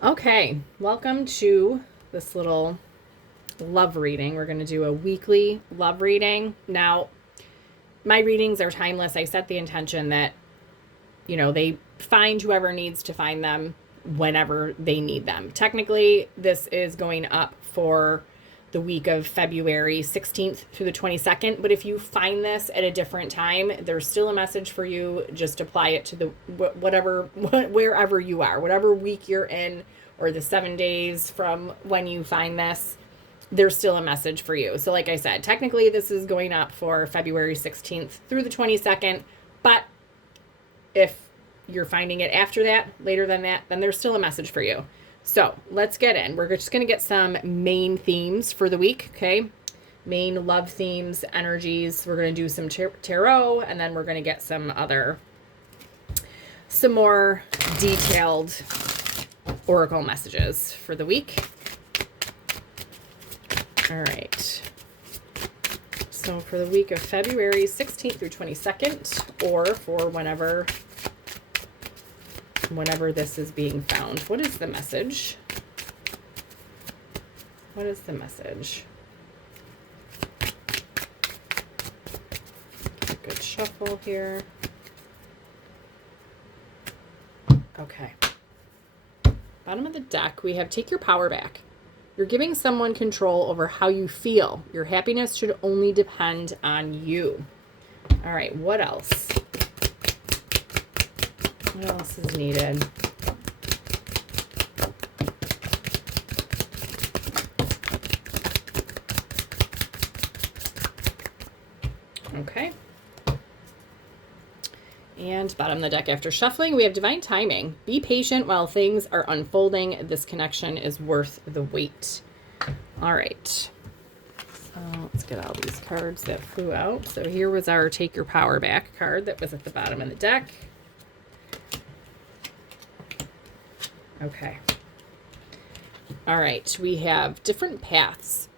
Okay, welcome to this little love reading. We're going to do a weekly love reading. Now, my readings are timeless. I set the intention that, they find whoever needs to find them whenever they need them. Technically, this is going up for the week of February 16th through the 22nd. But if you find this at a different time, there's still a message for you. Just apply it to the wherever you are, whatever week you're in, or the 7 days from when you find this. There's still a message for you. So, like I said, technically this is going up for February 16th through the 22nd. But if you're finding it after that, later than that, then there's still a message for you. So let's get in. We're just going to get some main themes for the week, okay? Main love themes, energies. We're going to do some tarot, and then we're going to get some more detailed oracle messages for the week. All right. So for the week of February 16th through 22nd, or for whenever this is being found. What is the message? What is the message? Good shuffle here. Okay. Bottom of the deck, we have take your power back. You're giving someone control over how you feel. Your happiness should only depend on you. All right, what else? What else is needed? Okay. And bottom of the deck after shuffling, we have divine timing. Be patient while things are unfolding. This connection is worth the wait. All right. So let's get all these cards that flew out. So here was our Take Your Power Back card that was at the bottom of the deck. Okay. All right. We have different paths.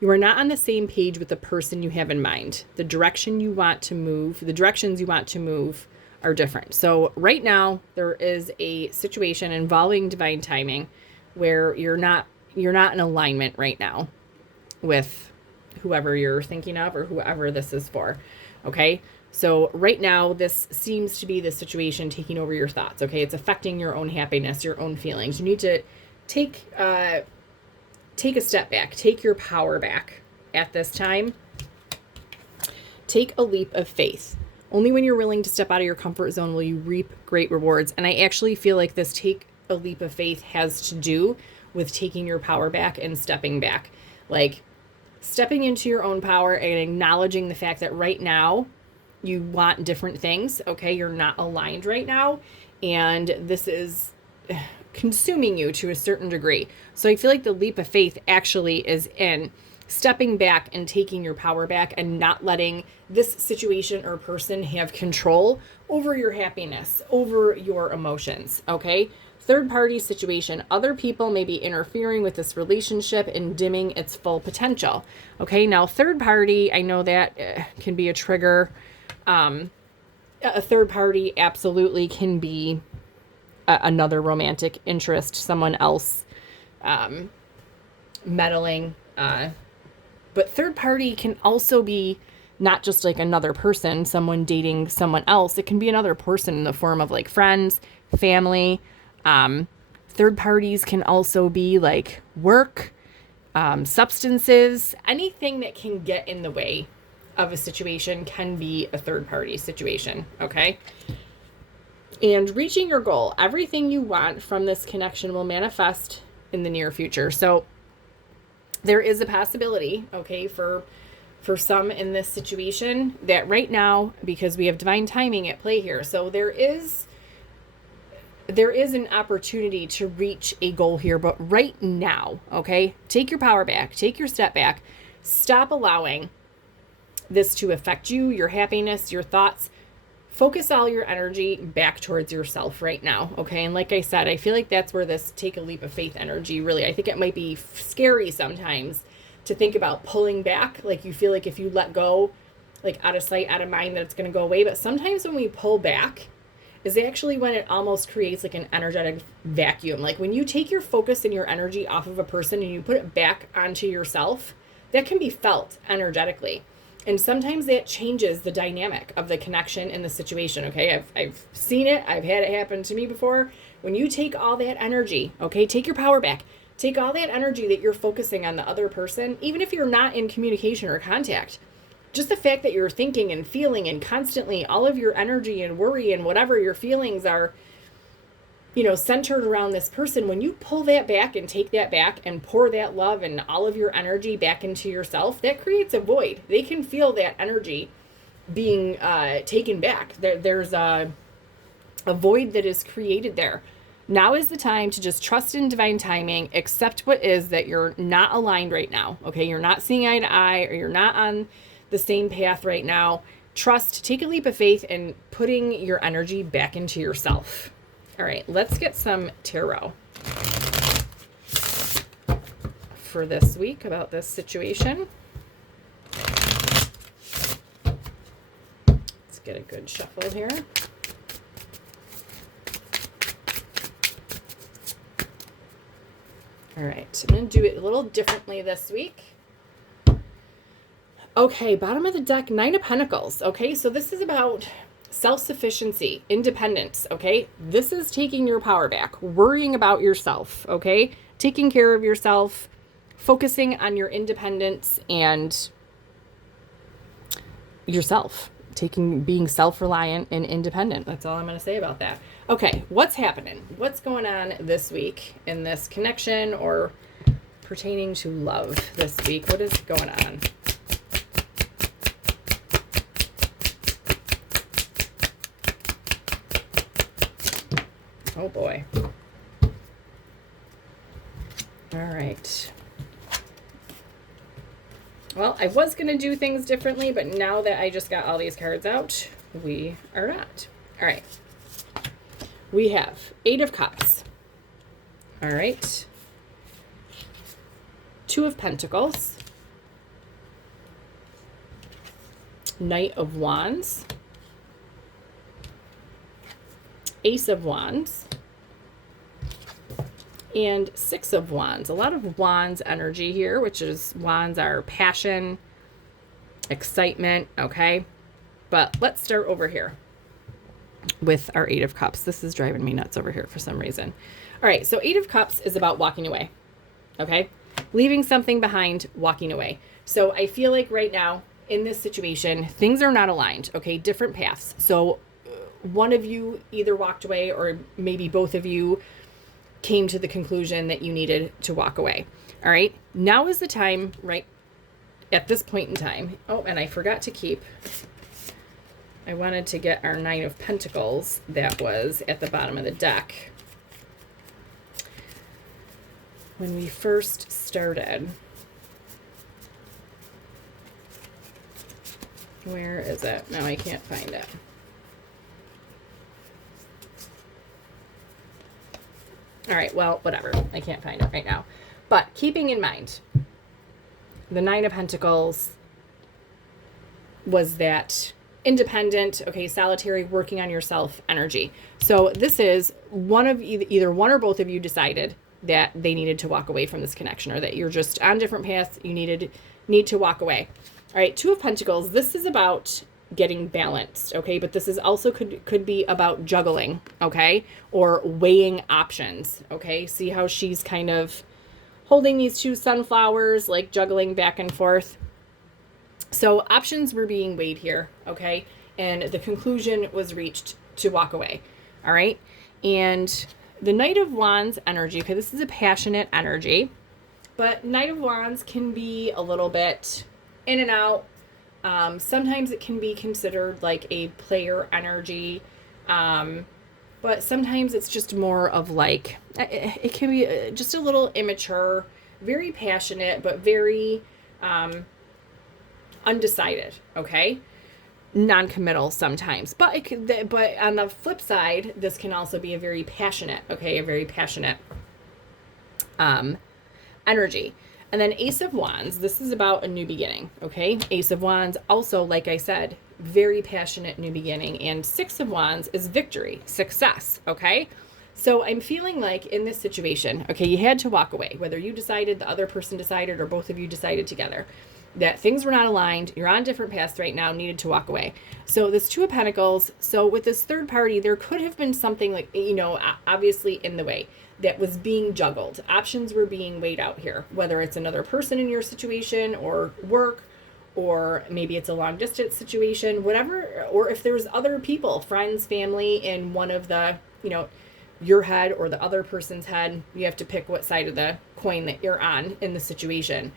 You are not on the same page with the person you have in mind. The directions you want to move are different. So right now there is a situation involving divine timing where you're not in alignment right now with whoever you're thinking of or whoever this is for. Okay? So right now, this seems to be the situation taking over your thoughts, okay? It's affecting your own happiness, your own feelings. You need to take a step back. Take your power back at this time. Take a leap of faith. Only when you're willing to step out of your comfort zone will you reap great rewards. And I actually feel like this take a leap of faith has to do with taking your power back and stepping back. Like stepping into your own power and acknowledging the fact that right now, you want different things, okay? You're not aligned right now, and this is consuming you to a certain degree. So I feel like the leap of faith actually is in stepping back and taking your power back and not letting this situation or person have control over your happiness, over your emotions, okay? Third party situation. Other people may be interfering with this relationship and dimming its full potential. Okay, now third party, I know that can be a trigger. A third party absolutely can be another romantic interest, someone else meddling. But third party can also be not just like another person, someone dating someone else. It can be another person in the form of like friends, family. Third parties can also be like work, substances, anything that can get in the way of a situation can be a third party situation, okay? And reaching your goal, everything you want from this connection will manifest in the near future. So there is a possibility, okay, for some in this situation that right now, because we have divine timing at play here, so there is an opportunity to reach a goal here, but right now, okay, take your power back, take your step back, stop allowing this to affect you, your happiness, your thoughts. Focus all your energy back towards yourself right now, okay? And like I said, I feel like that's where this take a leap of faith energy really, I think it might be scary sometimes to think about pulling back. Like you feel like if you let go, like out of sight, out of mind, that it's going to go away. But sometimes when we pull back is actually when it almost creates like an energetic vacuum. Like when you take your focus and your energy off of a person and you put it back onto yourself, that can be felt energetically. And sometimes that changes the dynamic of the connection in the situation. Okay. I've seen it. I've had it happen to me before. When you take all that energy, okay, take your power back. Take all that energy that you're focusing on the other person, even if you're not in communication or contact. Just the fact that you're thinking and feeling and constantly all of your energy and worry and whatever your feelings are, centered around this person, when you pull that back and take that back and pour that love and all of your energy back into yourself, that creates a void. They can feel that energy being taken back. There's a void that is created there. Now is the time to just trust in divine timing, accept what is, that you're not aligned right now. Okay, you're not seeing eye to eye, or you're not on the same path right now. Trust, take a leap of faith and putting your energy back into yourself. All right, let's get some tarot for this week about this situation. Let's get a good shuffle here. All right, I'm going to do it a little differently this week. Okay, bottom of the deck, Nine of Pentacles. Okay, so this is about self-sufficiency, independence. Okay, this is taking your power back, worrying about yourself. Okay, taking care of yourself, focusing on your independence and yourself, being self-reliant and independent. That's all I'm going to say about that. Okay, what's happening? What's going on this week in this connection or pertaining to love this week? What is going on? Oh boy. All right. Well, I was going to do things differently, but now that I just got all these cards out, we are not. All right. We have Eight of Cups. All right. Two of Pentacles. Knight of Wands. Ace of Wands. And Six of Wands. A lot of Wands energy here, which is Wands are passion, excitement, okay? But let's start over here with our Eight of Cups. This is driving me nuts over here for some reason. All right, so Eight of Cups is about walking away, okay? Leaving something behind, walking away. So I feel like right now in this situation, things are not aligned, okay? Different paths. So one of you either walked away or maybe both of you came to the conclusion that you needed to walk away. All right, now is the time, right at this point in time. Oh, and I forgot to keep, I wanted to get our Nine of Pentacles that was at the bottom of the deck when we first started. Where is it? Now I can't find it. All right, well, whatever. I can't find it right now. But keeping in mind, the Nine of Pentacles was that independent, okay, solitary, working on yourself energy. So this is one of either one or both of you decided that they needed to walk away from this connection, or that you're just on different paths, you need to walk away. All right, Two of Pentacles, this is about getting balanced, okay? But this is also could be about juggling, okay? Or weighing options, okay? See how she's kind of holding these two sunflowers, like juggling back and forth. So options were being weighed here, okay? And the conclusion was reached to walk away, all right? And the Knight of Wands energy, okay, this is a passionate energy, but Knight of Wands can be a little bit in and out. Sometimes it can be considered like a player energy, but sometimes it's just more of like, it can be just a little immature, very passionate, but very undecided, okay? Non-committal sometimes, but but on the flip side, this can also be a very passionate, okay, a very passionate energy. And then Ace of Wands, this is about a new beginning, okay? Ace of Wands, also, like I said, very passionate new beginning. And Six of Wands is victory, success, okay? So I'm feeling like in this situation, okay, you had to walk away, whether you decided, the other person decided, or both of you decided together that things were not aligned, you're on different paths right now, needed to walk away. So this Two of Pentacles, so with this third party, there could have been something like, obviously in the way that was being juggled. Options were being weighed out here, whether it's another person in your situation or work, or maybe it's a long distance situation, whatever, or if there's other people, friends, family in one of the, your head or the other person's head, you have to pick what side of the coin that you're on in the situation.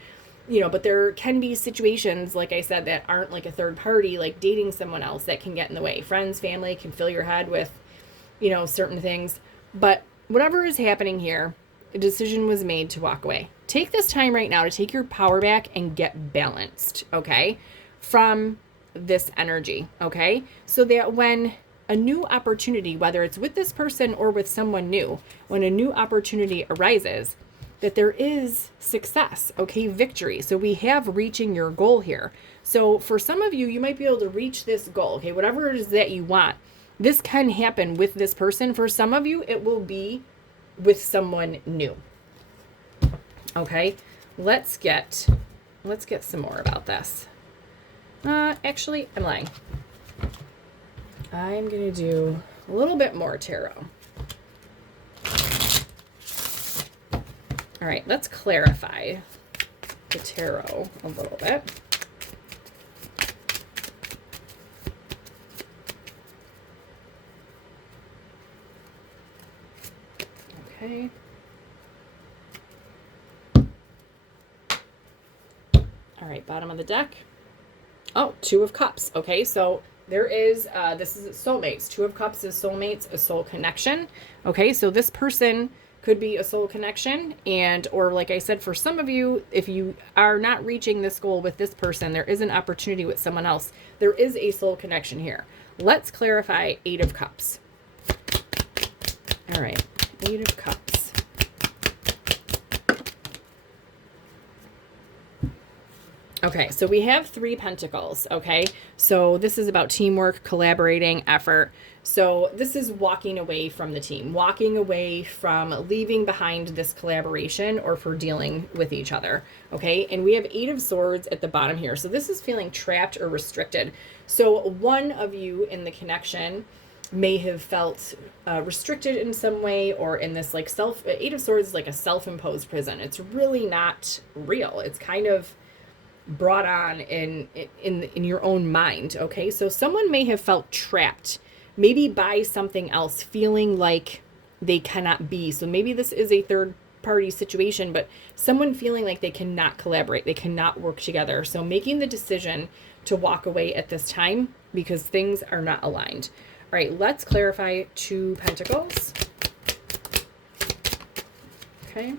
But there can be situations, like I said, that aren't like a third party, like dating someone else, that can get in the way. Friends, family can fill your head with, certain things. But whatever is happening here, a decision was made to walk away. Take this time right now to take your power back and get balanced, okay, from this energy, okay? So that when a new opportunity, whether it's with this person or with someone new, when a new opportunity arises, that there is success, okay, victory. So we have reaching your goal here. So for some of you, you might be able to reach this goal, okay, whatever it is that you want. This can happen with this person. For some of you, it will be with someone new. Okay, let's get some more about this. Actually, I'm lying. I'm going to do a little bit more tarot. All right, let's clarify the tarot a little bit. Okay. All right, bottom of the deck. Oh, Two of Cups. Okay, so there is, this is soulmates. Two of Cups is soulmates, a soul connection. Okay, so this person could be a soul connection, or like I said, for some of you, if you are not reaching this goal with this person, there is an opportunity with someone else. There is a soul connection here. Let's clarify Eight of Cups. All right, Eight of Cups. Okay, so we have Three Pentacles, okay? So this is about teamwork, collaborating, effort. So this is walking away from the team, walking away from leaving behind this collaboration or for dealing with each other, okay? And we have Eight of Swords at the bottom here. So this is feeling trapped or restricted. So one of you in the connection may have felt restricted in some way, or in this like Eight of Swords is like a self-imposed prison. It's really not real. It's kind of brought on in your own mind, okay? So someone may have felt trapped, maybe by something else, feeling like they cannot be. So maybe this is a third party situation, but someone feeling like they cannot collaborate, they cannot work together. So making the decision to walk away at this time because things are not aligned. All right, let's clarify Two Pentacles. Okay.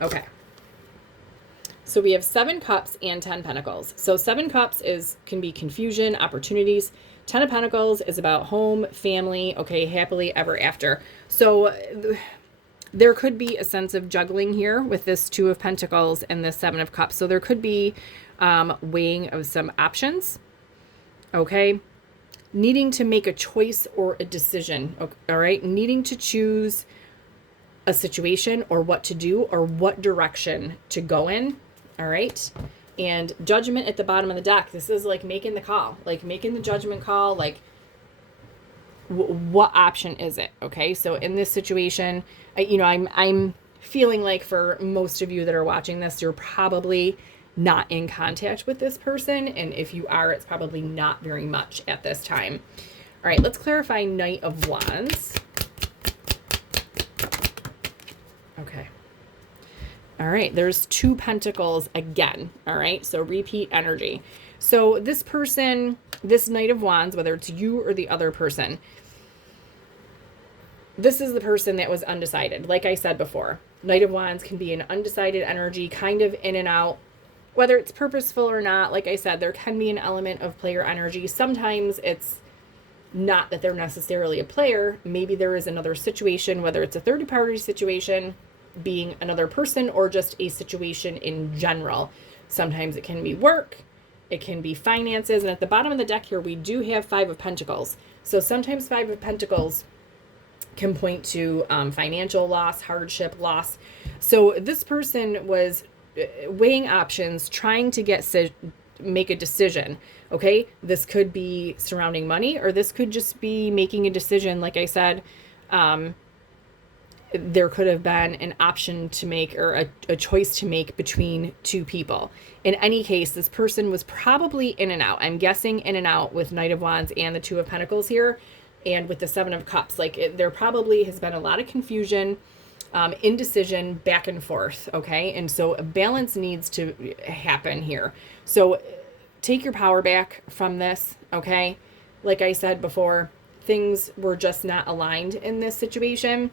Okay. So we have Seven Cups and 10 Pentacles. So Seven Cups can be confusion, opportunities. 10 of Pentacles is about home, family, okay, happily ever after. So there could be a sense of juggling here with this Two of Pentacles and this Seven of Cups. So there could be weighing of some options, okay? Needing to make a choice or a decision, all right? Needing to choose a situation or what to do or what direction to go in. All right. And Judgment at the bottom of the deck. This is like making the call, like making the judgment call, like what option is it? Okay. So in this situation, I'm feeling like for most of you that are watching this, you're probably not in contact with this person. And if you are, it's probably not very much at this time. All right. Let's clarify Knight of Wands. Okay. All right, there's Two Pentacles again. All right, so repeat energy. So this person, this Knight of Wands, whether it's you or the other person, this is the person that was undecided. Like I said before, Knight of Wands can be an undecided energy, kind of in and out, whether it's purposeful or not. Like I said, there can be an element of player energy. Sometimes it's not that they're necessarily a player. Maybe there is another situation, whether it's a third party situation, being another person, or just a situation in general. Sometimes it can be work, It can be finances. And at the bottom of the deck here, we do have Five of Pentacles. So sometimes Five of Pentacles can point to financial loss, hardship, loss. So this person was weighing options, trying to make a decision. Okay, this could be surrounding money, or this could just be making a decision. Like I said, there could have been an option to make, or a choice to make between two people. In any case, this person was probably in and out. I'm guessing in and out with Knight of Wands and the Two of Pentacles here, and with the Seven of Cups. There probably has been a lot of confusion, indecision, back and forth. Okay, and so a balance needs to happen here. So take your power back from this. Okay, like I said before, things were just not aligned in this situation.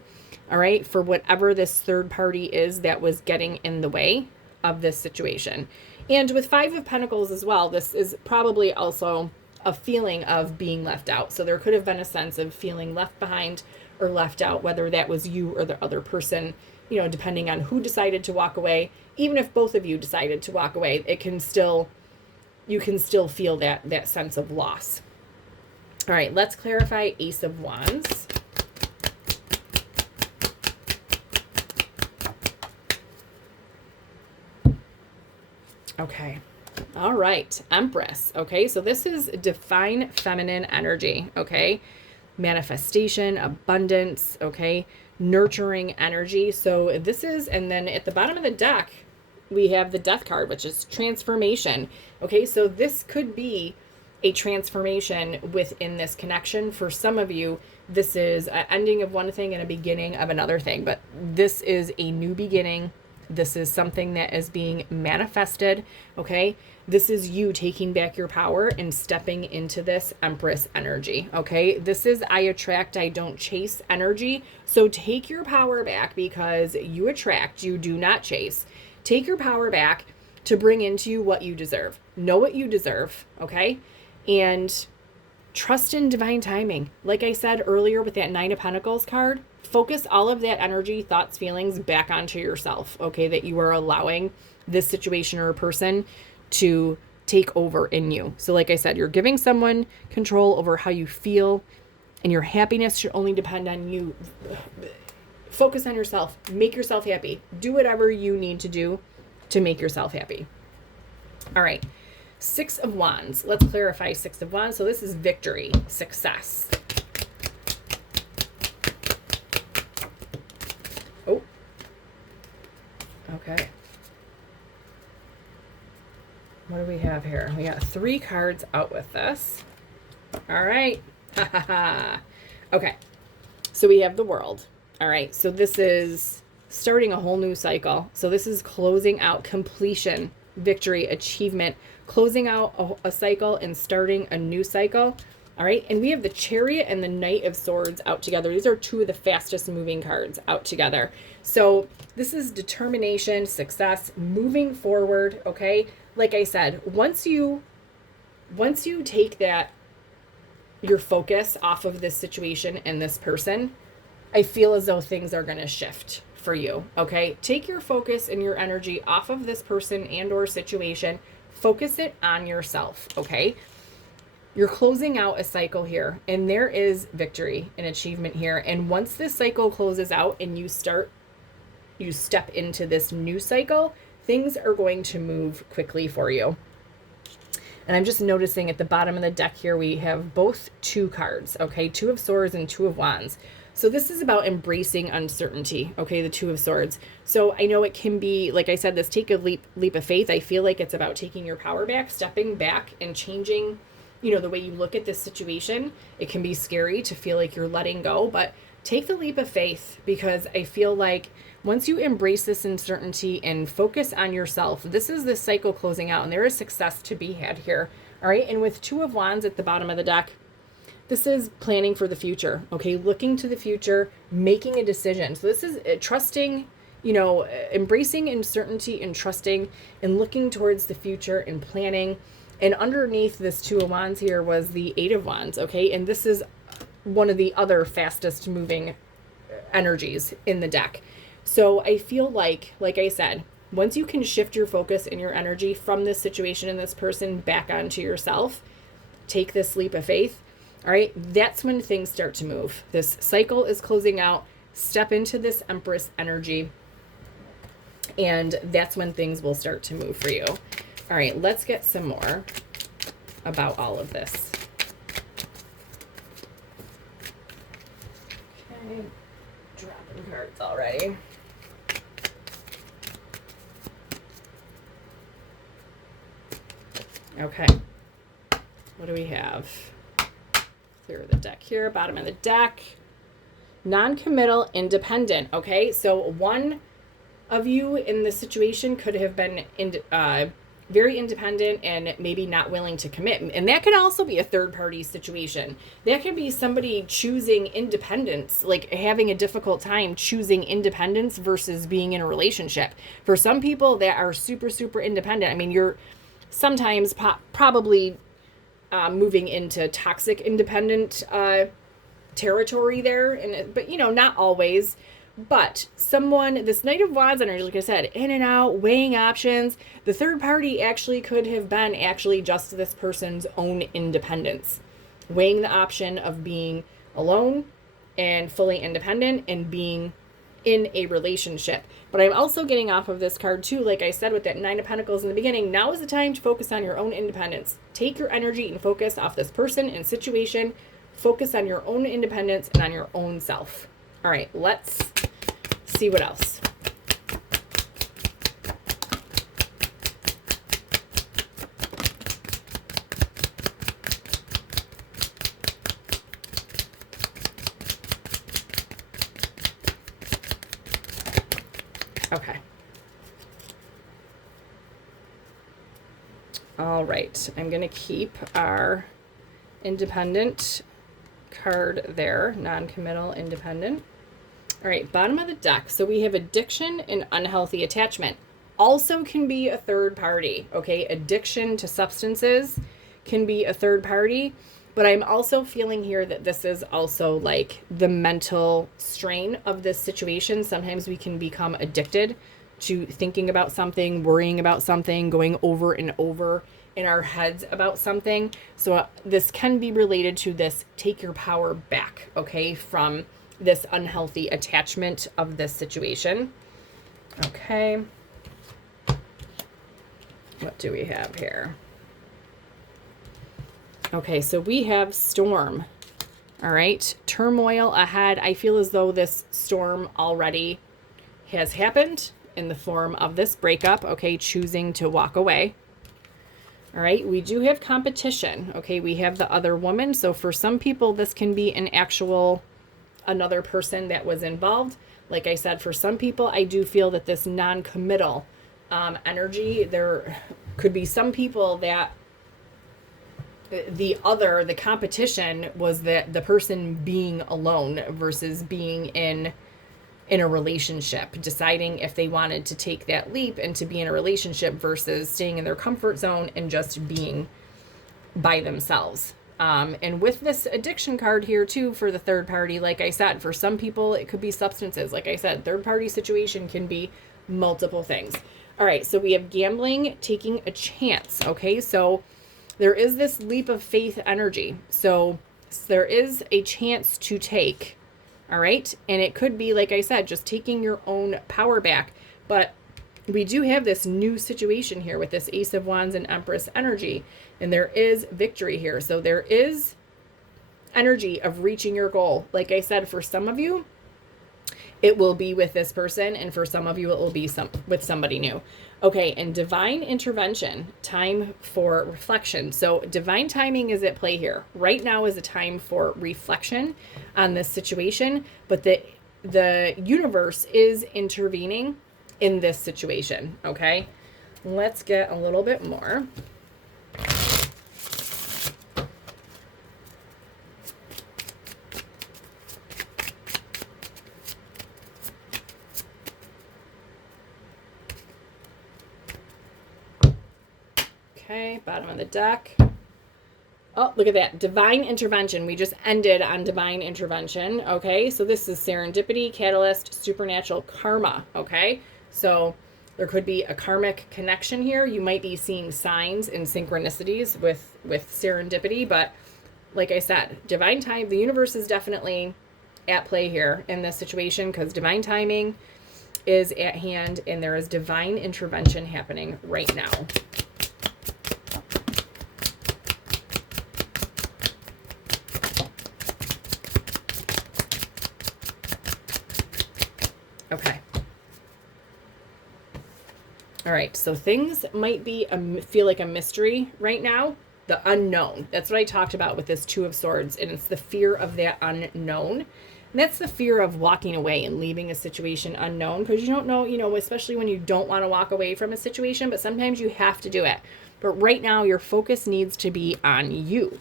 All right, for whatever this third party is that was getting in the way of this situation. And with Five of Pentacles as well, this is probably also a feeling of being left out. So there could have been a sense of feeling left behind or left out, whether that was you or the other person, depending on who decided to walk away. Even if both of you decided to walk away, you can still feel that sense of loss. All right, let's clarify Ace of Wands. Okay. All right. Empress. Okay. So this is divine feminine energy. Okay. Manifestation, abundance. Okay. Nurturing energy. So this is, and then at the bottom of the deck, we have the Death card, which is transformation. Okay. So this could be a transformation within this connection. For some of you, this is an ending of one thing and a beginning of another thing, but this is a new beginning. This is something that is being manifested, okay? This is you taking back your power and stepping into this Empress energy, okay? This is I attract, I don't chase energy. So take your power back, because you attract, you do not chase. Take your power back to bring into you what you deserve. Know what you deserve, okay? And trust in divine timing. Like I said earlier with that Nine of Pentacles card, focus all of that energy, thoughts, feelings back onto yourself, okay? That you are allowing this situation or a person to take over in you. So like I said, you're giving someone control over how you feel, and your happiness should only depend on you. Focus on yourself. Make yourself happy. Do whatever you need to do to make yourself happy. All right. Six of Wands. Let's clarify Six of Wands. So this is victory, success. Oh. Okay. What do we have here? We got 3 cards out with this. All right. Ha ha ha. Okay. So we have the World. All right. So this is starting a whole new cycle. So this is closing out, completion, victory, achievement, closing out a cycle and starting a new cycle. All right. And we have the Chariot and the Knight of Swords out together. These are 2 of the fastest moving cards out together. So this is determination, success, moving forward. Okay. Like I said, once you take your focus off of this situation and this person, I feel as though things are going to shift for you. Okay. Take your focus and your energy off of this person and or situation. Focus it on yourself. Okay. You're closing out a cycle here, and there is victory and achievement here. And once this cycle closes out and you step into this new cycle, things are going to move quickly for you. And I'm just noticing at the bottom of the deck here, we have both 2 cards, okay? 2 of Swords and 2 of Wands. So this is about embracing uncertainty, okay? The 2 of Swords. So I know it can be, like I said, this take a leap of faith. I feel like it's about taking your power back, stepping back and changing, the way you look at this situation. It can be scary to feel like you're letting go, but take the leap of faith, because I feel like once you embrace this uncertainty and focus on yourself, this is the cycle closing out, and there is success to be had here. All right. And with 2 of Wands at the bottom of the deck, this is planning for the future. Okay. Looking to the future, making a decision. So this is trusting, embracing uncertainty and trusting and looking towards the future and planning. And underneath this 2 of Wands here was the 8 of Wands. Okay. And this is one of the other fastest moving energies in the deck. So I feel like I said, Once you can shift your focus and your energy from this situation and this person back onto yourself, take this leap of faith, all right, that's when things start to move. This cycle is closing out. Step into this Empress energy, and that's when things will start to move for you. All right, let's get some more about all of this. Okay, dropping cards already. Okay, what do we have? Clear the deck here, bottom of the deck. Non-committal, independent. Okay, so one of you in the situation could have been very independent and maybe not willing to commit. And that could also be a third party situation. That could be somebody choosing independence, like having a difficult time choosing independence versus being in a relationship. For some people that are super, super independent, I mean, you're sometimes probably moving into toxic independent territory there, but not always. But someone, this Knight of Wands energy, like I said, in and out, weighing options. The third party actually could have been actually just this person's own independence, weighing the option of being alone and fully independent and being in a relationship. But I'm also getting off of this card too, like I said, with that Nine of Pentacles in the beginning. Now is the time to focus on your own independence. Take your energy and focus off this person and situation. Focus on your own independence and on your own self. All right, let's see what else. Okay. All right, I'm going to keep our independent card there, non-committal, independent. All right, bottom of the deck. So we have addiction and unhealthy attachment. Also can be a third party, okay? Addiction to substances can be a third party, but I'm also feeling here that this is also like the mental strain of this situation. Sometimes we can become addicted to thinking about something, worrying about something, going over and over in our heads about something. So this can be related to this take your power back, okay, from this unhealthy attachment of this situation. Okay. What do we have here? Okay, so we have storm. All right, turmoil ahead. I feel as though this storm already has happened in the form of this breakup, okay, choosing to walk away. All right, we do have competition. Okay, we have the other woman. So for some people, this can be an actual another person that was involved. Like I said, for some people, I do feel that this non-committal energy, there could be some people that the competition was that the person being alone versus being in a relationship, deciding if they wanted to take that leap and to be in a relationship versus staying in their comfort zone and just being by themselves. And with this addiction card here too, for the third party, like I said, for some people, it could be substances. Like I said, third party situation can be multiple things. All right. So we have gambling, taking a chance. Okay. So there is this leap of faith energy. So there is a chance to take. All right. And it could be, like I said, just taking your own power back. But we do have this new situation here with this Ace of Wands and Empress energy. And there is victory here. So there is energy of reaching your goal. Like I said, for some of you, it will be with this person. And for some of you, it will be with somebody new. Okay, and divine intervention, time for reflection. So divine timing is at play here. Right now is a time for reflection on this situation. But the universe is intervening in this situation. Okay, let's get a little bit more. Okay, bottom of the deck. Oh, look at that. Divine intervention. We just ended on divine intervention. Okay, so this is serendipity, catalyst, supernatural karma. Okay, so There could be a karmic connection here. You might be seeing signs and synchronicities with serendipity, but like I said, divine time, the universe is definitely at play here in this situation because divine timing is at hand and there is divine intervention happening right now. Okay. All right, so things might be feel like a mystery right now. The unknown. That's what I talked about with this Two of Swords, and it's the fear of that unknown. And that's the fear of walking away and leaving a situation unknown because you don't know, especially when you don't want to walk away from a situation, but sometimes you have to do it. But right now, your focus needs to be on you.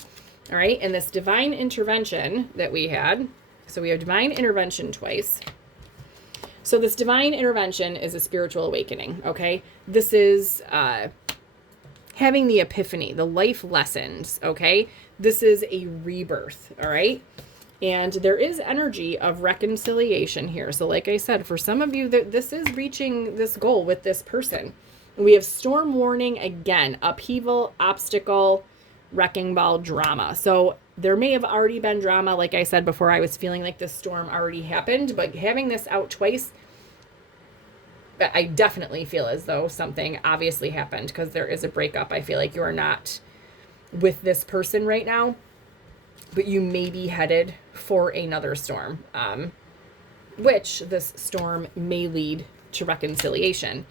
All right, and this divine intervention that we had, so we have divine intervention twice. So this divine intervention is a spiritual awakening, okay? This is having the epiphany, the life lessons, okay? This is a rebirth, all right? And there is energy of reconciliation here. So like I said, for some of you, this is reaching this goal with this person. We have storm warning again, upheaval, obstacle, wrecking ball, drama. So there may have already been drama. Like I said before, I was feeling like this storm already happened, but having this out twice, I definitely feel as though something obviously happened because there is a breakup. I feel like you are not with this person right now, but you may be headed for another storm, which this storm may lead to reconciliation.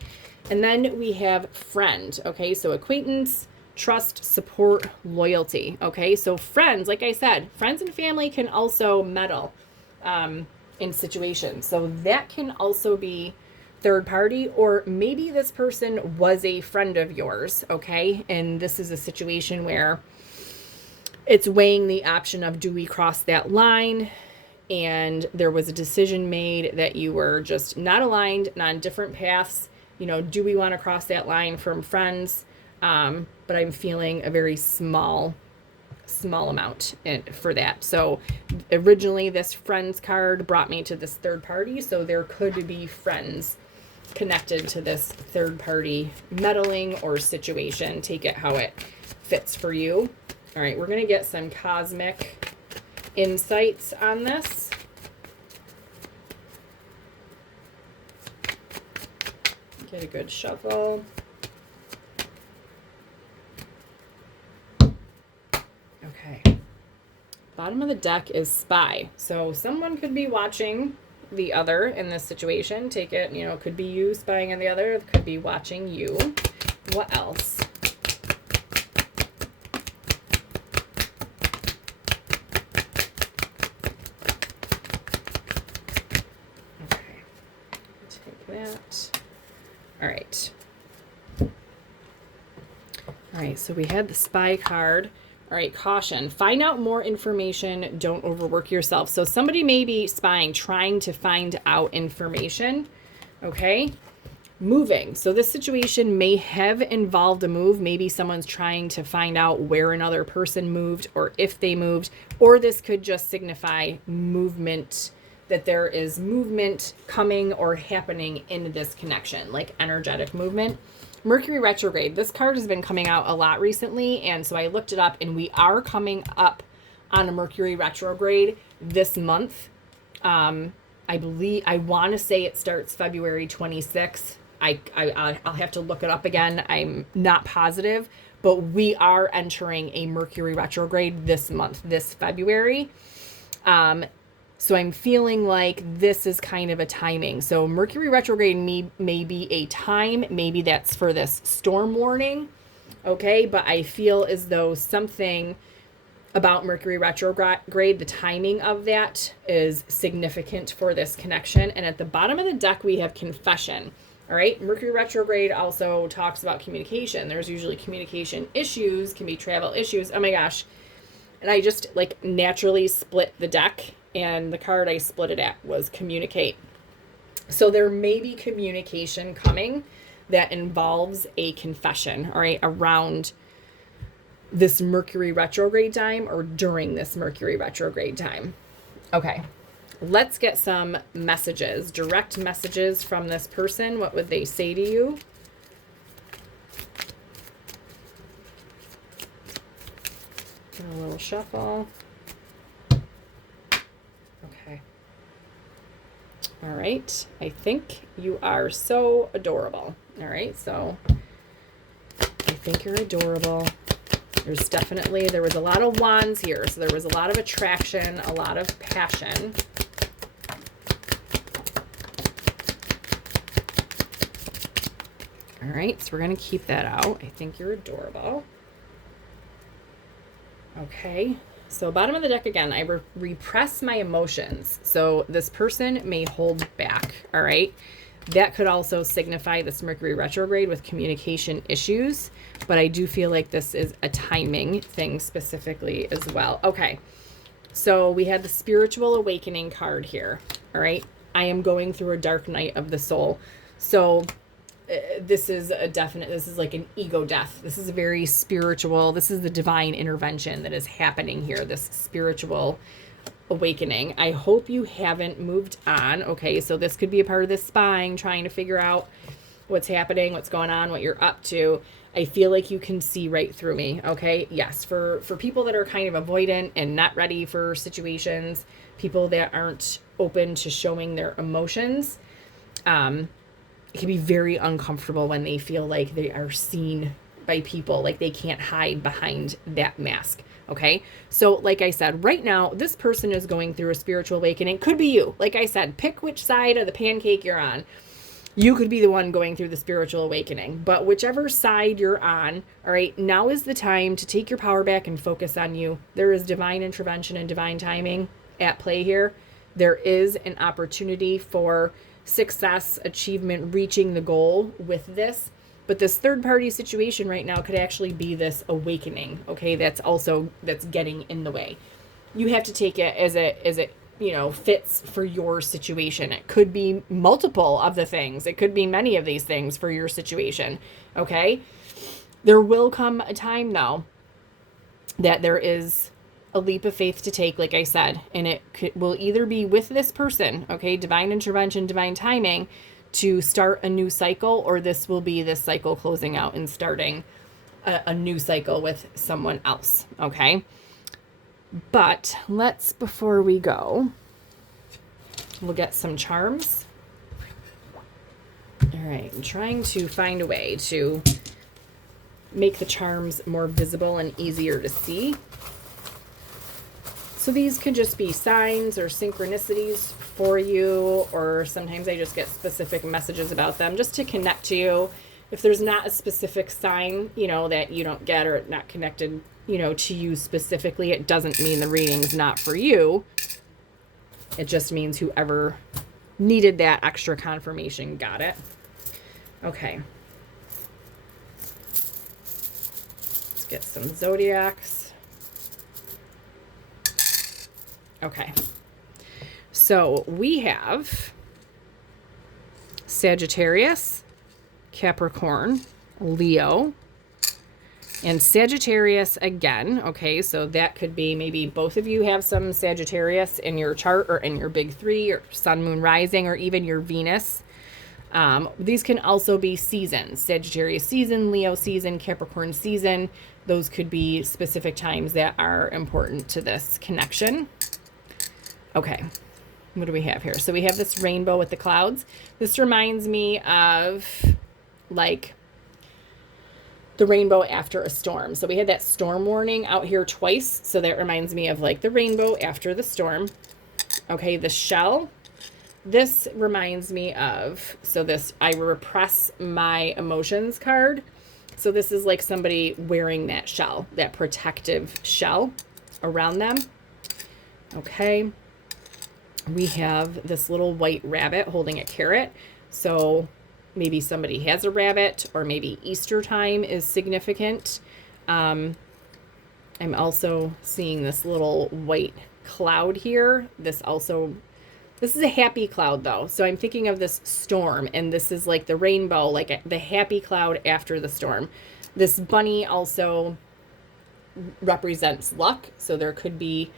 And then we have friend, okay? So acquaintance, trust, support, loyalty, okay? So friends, like I said, friends and family can also meddle in situations. So that can also be third party, or maybe this person was a friend of yours, okay? And this is a situation where it's weighing the option of, do we cross that line? And there was a decision made that you were just not aligned, not on different paths. Do we want to cross that line from friends? But I'm feeling a very small amount for that. So originally this friends card brought me to this third party. So there could be friends connected to this third party meddling or situation. Take it how it fits for you. All right, we're going to get some cosmic insights on this. Get a good shuffle. Okay. Bottom of the deck is spy. So someone could be watching the other in this situation. Take it, could be you spying on the other. It could be watching you. What else? Okay. Take that. All right. All right, so we had the spy card. All right, caution. Find out more information. Don't overwork yourself. So somebody may be spying, trying to find out information. Okay. Moving. So this situation may have involved a move. Maybe someone's trying to find out where another person moved or if they moved. Or this could just signify movement, that there is movement coming or happening in this connection, like energetic movement. Mercury retrograde. This card has been coming out a lot recently, and so I looked it up, and we are coming up on a Mercury retrograde this month. I want to say it starts February 26th. I'll have to look it up again. I'm not positive, but we are entering a Mercury retrograde this month, this February. So I'm feeling like this is kind of a timing. So Mercury retrograde may be a time. Maybe that's for this storm warning. Okay. But I feel as though something about Mercury retrograde, the timing of that is significant for this connection. And at the bottom of the deck, we have confession. All right. Mercury retrograde also talks about communication. There's usually communication issues, can be travel issues. Oh my gosh. And I just naturally split the deck. And the card I split it at was communicate. So there may be communication coming that involves a confession, all right, around this Mercury retrograde time or during this Mercury retrograde time. Okay. Let's get some messages, direct messages from this person. What would they say to you? A little shuffle. Okay. All right. I think you are so adorable. All right. So I think you're adorable. There was a lot of wands here. So there was a lot of attraction, a lot of passion. All right. So we're going to keep that out. I think you're adorable. Okay, so bottom of the deck again, I repress my emotions. So this person may hold back, all right? That could also signify this Mercury retrograde with communication issues, but I do feel like this is a timing thing specifically as well. Okay, so we had the spiritual awakening card here, all right? I am going through a dark night of the soul. So this is like an ego death. This is a very spiritual, this is the divine intervention that is happening here, this spiritual awakening. I hope you haven't moved on. Okay, so this could be a part of this spying, trying to figure out what's happening, what's going on, what you're up to. I feel like you can see right through me. Okay, yes, for people that are kind of avoidant and not ready for situations, people that aren't open to showing their emotions, it can be very uncomfortable when they feel like they are seen by people, like they can't hide behind that mask. Okay. So like I said, right now, this person is going through a spiritual awakening. Could be you. Like I said, pick which side of the pancake you're on. You could be the one going through the spiritual awakening, but whichever side you're on, all right, now is the time to take your power back and focus on you. There is divine intervention and divine timing at play here. There is an opportunity for success, achievement, reaching the goal with this. But this third party situation right now could actually be this awakening. Okay. That's getting in the way. You have to take it as it, fits for your situation. It could be multiple of the things. It could be many of these things for your situation. Okay. There will come a time though that there is a leap of faith to take, like I said, and it will either be with this person, okay, divine intervention, divine timing, to start a new cycle, or this will be this cycle closing out and starting a new cycle with someone else, okay? But before we go, we'll get some charms. All right, I'm trying to find a way to make the charms more visible and easier to see. So these could just be signs or synchronicities for you, or sometimes I just get specific messages about them just to connect to you. If there's not a specific sign, that you don't get or not connected, to you specifically, it doesn't mean the reading's not for you. It just means whoever needed that extra confirmation got it. Okay. Let's get some zodiacs. Okay, so we have Sagittarius, Capricorn, Leo, and Sagittarius again. Okay, so that could be maybe both of you have some Sagittarius in your chart or in your big three, or sun, moon, rising, or even your Venus. These can also be seasons, Sagittarius season, Leo season, Capricorn season. Those could be specific times that are important to this connection. Okay, what do we have here? So we have this rainbow with the clouds. This reminds me of like the rainbow after a storm. So we had that storm warning out here twice. So that reminds me of like the rainbow after the storm. Okay, the shell. This reminds me of, I repress my emotions card. So this is like somebody wearing that shell, that protective shell around them. Okay. We have this little white rabbit holding a carrot. So maybe somebody has a rabbit, or maybe Easter time is significant. I'm also seeing this little white cloud here. This is a happy cloud though. So I'm thinking of this storm, and this is like the rainbow, like the happy cloud after the storm. This bunny also represents luck. So there could be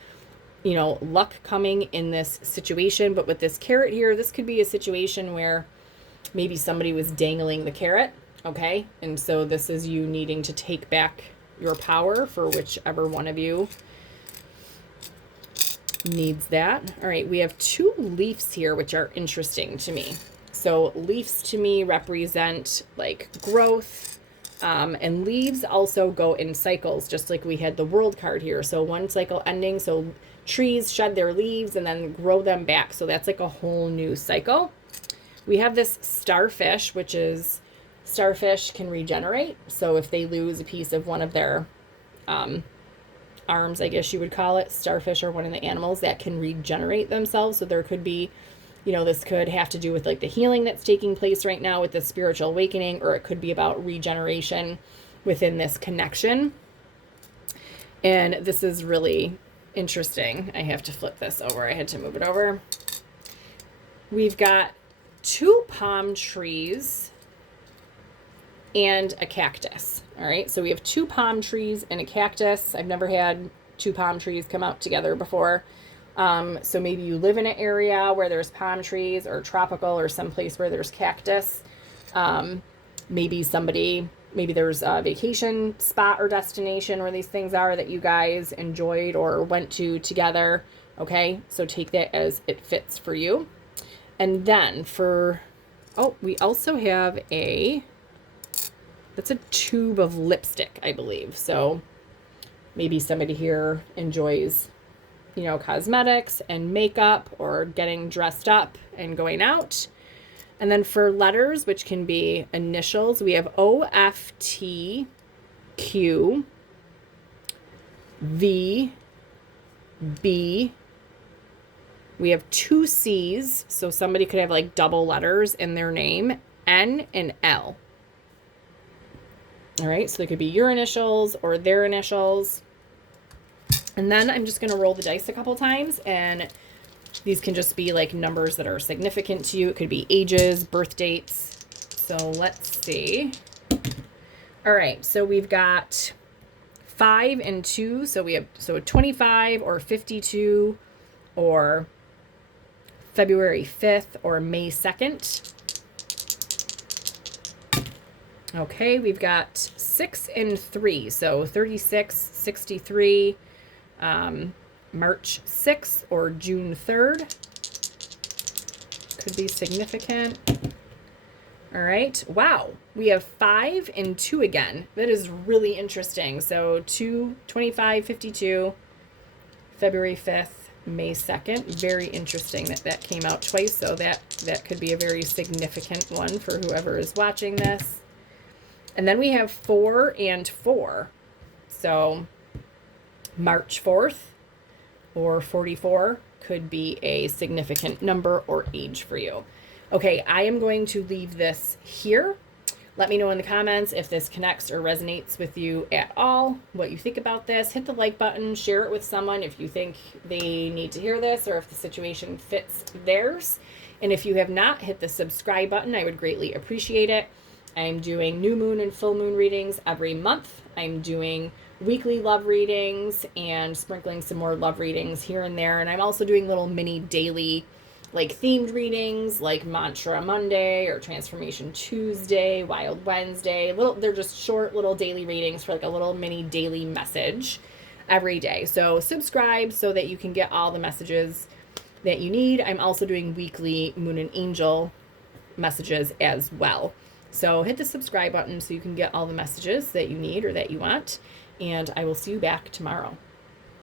luck coming in this situation. But with this carrot here, this could be a situation where maybe somebody was dangling the carrot, okay? And so this is you needing to take back your power for whichever one of you needs that. All right, we have 2 leaves here, which are interesting to me. So leaves to me represent like growth, and leaves also go in cycles, just like we had the world card here. So one cycle ending, so trees shed their leaves and then grow them back. So that's like a whole new cycle. We have this starfish, which is starfish can regenerate. So if they lose a piece of one of their arms, I guess you would call it, starfish are one of the animals that can regenerate themselves. So there could be, this could have to do with like the healing that's taking place right now with the spiritual awakening, or it could be about regeneration within this connection. And this is really interesting. I have to flip this over. I had to move it over. We've got 2 palm trees and a cactus. All right, so we have 2 palm trees and a cactus. I've never had 2 palm trees come out together before. So maybe you live in an area where there's palm trees, or tropical, or someplace where there's cactus. Maybe there's a vacation spot or destination where these things are that you guys enjoyed or went to together. Okay, so take that as it fits for you. And then we also have that's a tube of lipstick, I believe. So maybe somebody here enjoys, cosmetics and makeup, or getting dressed up and going out. And then for letters, which can be initials, we have O, F, T, Q, V, B. We have 2 C's, so somebody could have like double letters in their name, N and L. All right, so they could be your initials or their initials. And then I'm just going to roll the dice a couple times, and these can just be like numbers that are significant to you. It could be ages, birth dates. So let's see. All right, so we've got 5 and 2. So we have 25 or 52 or February 5th or May 2nd. Okay, we've got 6 and 3. So 36, 63, March 6th or June 3rd. Could be significant. All right. Wow. We have 5 and 2 again. That is really interesting. So 2, 25, 52, February 5th, May 2nd. Very interesting that came out twice. So that could be a very significant one for whoever is watching this. And then we have 4 and 4. So March 4th or 44 could be a significant number or age for you. Okay, I am going to leave this here. Let me know in the comments if this connects or resonates with you at all, what you think about this. Hit the like button, share it with someone if you think they need to hear this or if the situation fits theirs. And if you have not hit the subscribe button, I would greatly appreciate it. I'm doing new moon and full moon readings every month. I'm doing weekly love readings and sprinkling some more love readings here and there. And I'm also doing little mini daily themed readings like Mantra Monday or Transformation Tuesday, Wild Wednesday. They're just short little daily readings for a little mini daily message every day. So subscribe so that you can get all the messages that you need. I'm also doing weekly Moon and Angel messages as well. So hit the subscribe button so you can get all the messages that you need or that you want. And I will see you back tomorrow.